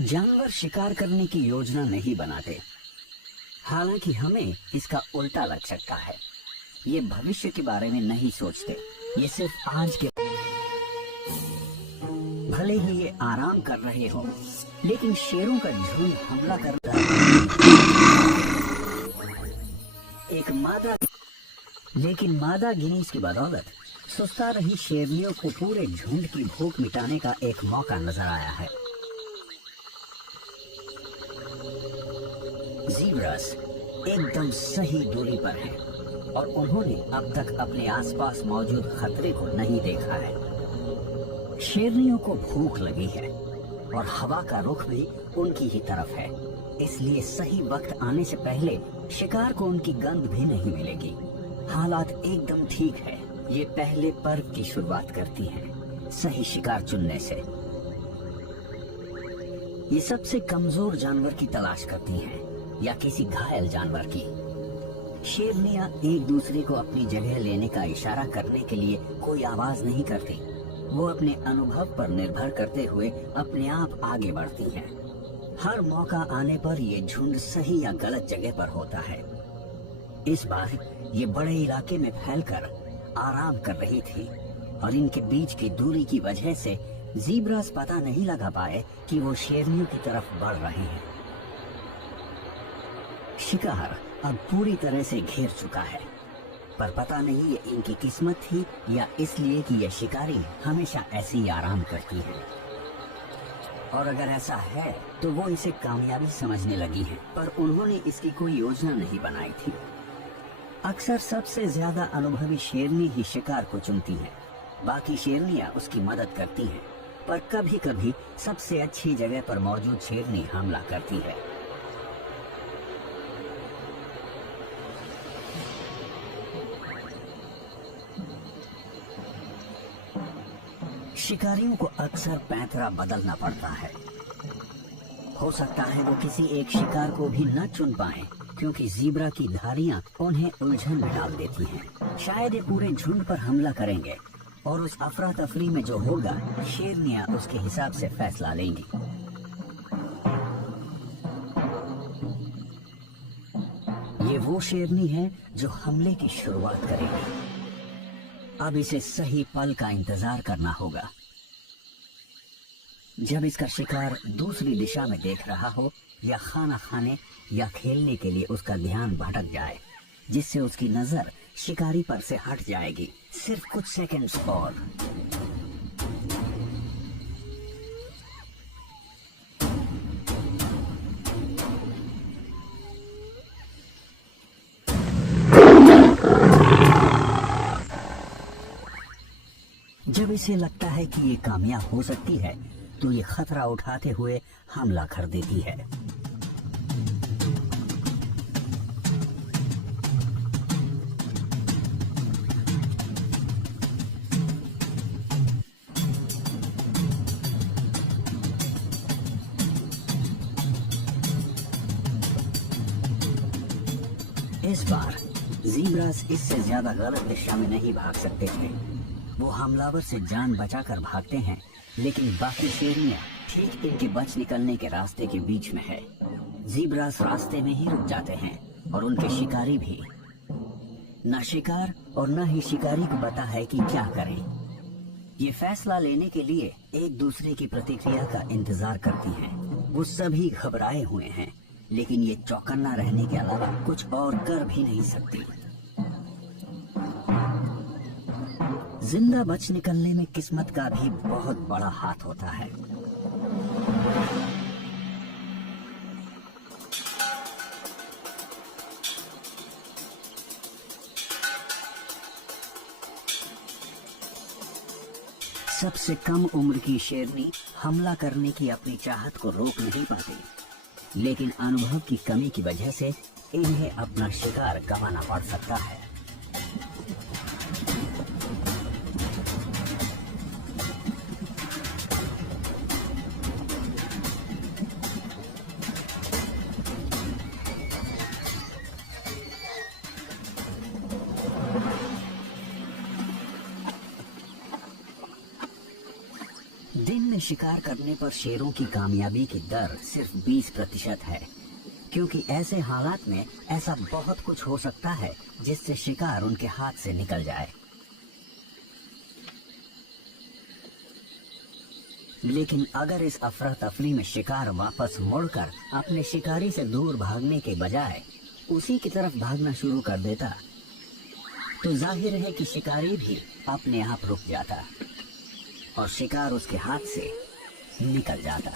जानवर शिकार करने की योजना नहीं बनाते, हालांकि हमें इसका उल्टा लग सकता है। ये भविष्य के बारे में नहीं सोचते, ये सिर्फ आज के। भले ही ये आराम कर रहे हो, लेकिन शेरों का झुंड हमला कर रहा है। लेकिन मादा गिनीज की बदौलत सुस्ता रही शेरनियों को पूरे झुंड की भूख मिटाने का एक मौका नजर आया है। ज़ीब्रास एकदम सही दूरी पर हैं और उन्होंने अब तक अपने आसपास मौजूद खतरे को नहीं देखा है। शेरनियों को भूख लगी है और हवा का रुख भी उनकी ही तरफ है, इसलिए सही वक्त आने से पहले शिकार को उनकी गंध भी नहीं मिलेगी। हालात एकदम ठीक है। ये पहले पर्व की शुरुआत करती हैं, सही शिकार चुनने से। ये सबसे कमजोर जानवर की तलाश करती हैं या किसी घायल जानवर की। शेरनियां एक दूसरे को अपनी जगह लेने का इशारा करने के लिए कोई आवाज नहीं करती। वो अपने अनुभव पर निर्भर करते हुए अपने आप आगे बढ़ती हैं। हर मौका आने पर ये झुंड सही या गलत जगह पर होता है। इस बार ये बड़े इलाके में फैलकर आराम कर रही थी और इनके बीच की दूरी की वजह से ज़ीब्रास पता नहीं लगा पाए कि वो शेरनियों की तरफ बढ़ रहे हैं। शिकार अब पूरी तरह से घेर चुका है, पर पता नहीं ये इनकी किस्मत थी या इसलिए कि ये शिकारी हमेशा ऐसी ही आराम करती है। और अगर ऐसा है तो वो इसे कामयाबी समझने लगी हैं, पर उन्होंने इसकी कोई योजना नहीं बनाई थी। अक्सर सबसे ज्यादा अनुभवी शेरनी ही शिकार को चुनती है, बाकी शेरनियां उसकी मदद करती हैं, पर कभी कभी सबसे अच्छी जगह पर मौजूद शेरनी हमला करती है। शिकारियों को अक्सर पैंतरा बदलना पड़ता है। हो सकता है वो किसी एक शिकार को भी न चुन पाए, क्योंकि ज़ीब्रा की धारियां उन्हें उलझन में डाल देती हैं। शायद ये पूरे झुंड पर हमला करेंगे और उस अफरा तफरी में जो होगा शेरनियां उसके हिसाब से फैसला लेंगी। ये वो शेरनी है जो हमले की शुरुआत करेगी। अब इसे सही पल का इंतजार करना होगा। जब इसका शिकार दूसरी दिशा में देख रहा हो या खाना खाने या खेलने के लिए उसका ध्यान भटक जाए, जिससे उसकी नजर शिकारी पर से हट जाएगी। सिर्फ कुछ सेकंड्स और। जब इसे लगता है कि ये कामयाब हो सकती है, तो ये खतरा उठाते हुए हमला कर देती है। इस बार ज़ीब्रास इससे ज्यादा गलत दिशा में नहीं भाग सकते थे। वो हमलावर से जान बचाकर भागते हैं, लेकिन बाकी शेरनियां ठीक इनके बच निकलने के रास्ते के बीच में है। ज़ीब्रास रास्ते में ही रुक जाते हैं और उनके शिकारी भी। न शिकार और न ही शिकारी को पता है कि क्या करें। ये फैसला लेने के लिए एक दूसरे की प्रतिक्रिया का इंतजार करती हैं। वो सभी घबराए हुए हैं, लेकिन ये चौकन्ना रहने के अलावा कुछ और कर भी नहीं सकती। जिंदा बच निकलने में किस्मत का भी बहुत बड़ा हाथ होता है। सबसे कम उम्र की शेरनी हमला करने की अपनी चाहत को रोक नहीं पाती, लेकिन अनुभव की कमी की वजह से इन्हें अपना शिकार गंवाना पड़ सकता है। दिन में शिकार करने पर शेरों की कामयाबी की दर सिर्फ 20% है, क्योंकि ऐसे हालात में ऐसा बहुत कुछ हो सकता है जिससे शिकार उनके हाथ से निकल जाए। लेकिन अगर इस अफरा तफरी में शिकार वापस मुड़कर अपने शिकारी से दूर भागने के बजाय उसी की तरफ भागना शुरू कर देता, तो जाहिर है कि शिकारी भी अपने आप रुक जाता और शिकार उसके हाथ से निकल जाता।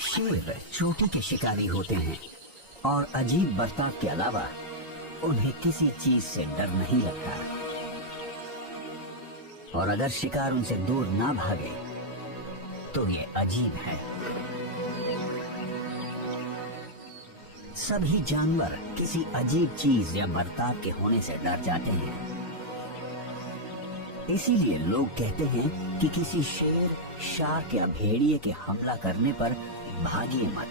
शेर चोटी के शिकारी होते हैं और अजीब बर्ताव के अलावा उन्हें किसी चीज से डर नहीं लगता, और अगर शिकार उनसे दूर ना भागे तो ये अजीब है। सभी जानवर किसी अजीब चीज या बर्ताव के होने से डर जाते हैं। इसीलिए लोग कहते हैं कि किसी शेर, शार्क या भेड़िए के हमला करने पर भागिए मत,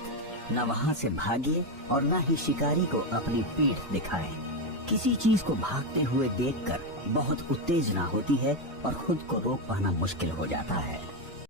न वहां से भागिए और न ही शिकारी को अपनी पीठ दिखाएं। किसी चीज को भागते हुए देखकर बहुत उत्तेजना होती है और खुद को रोक पाना मुश्किल हो जाता है।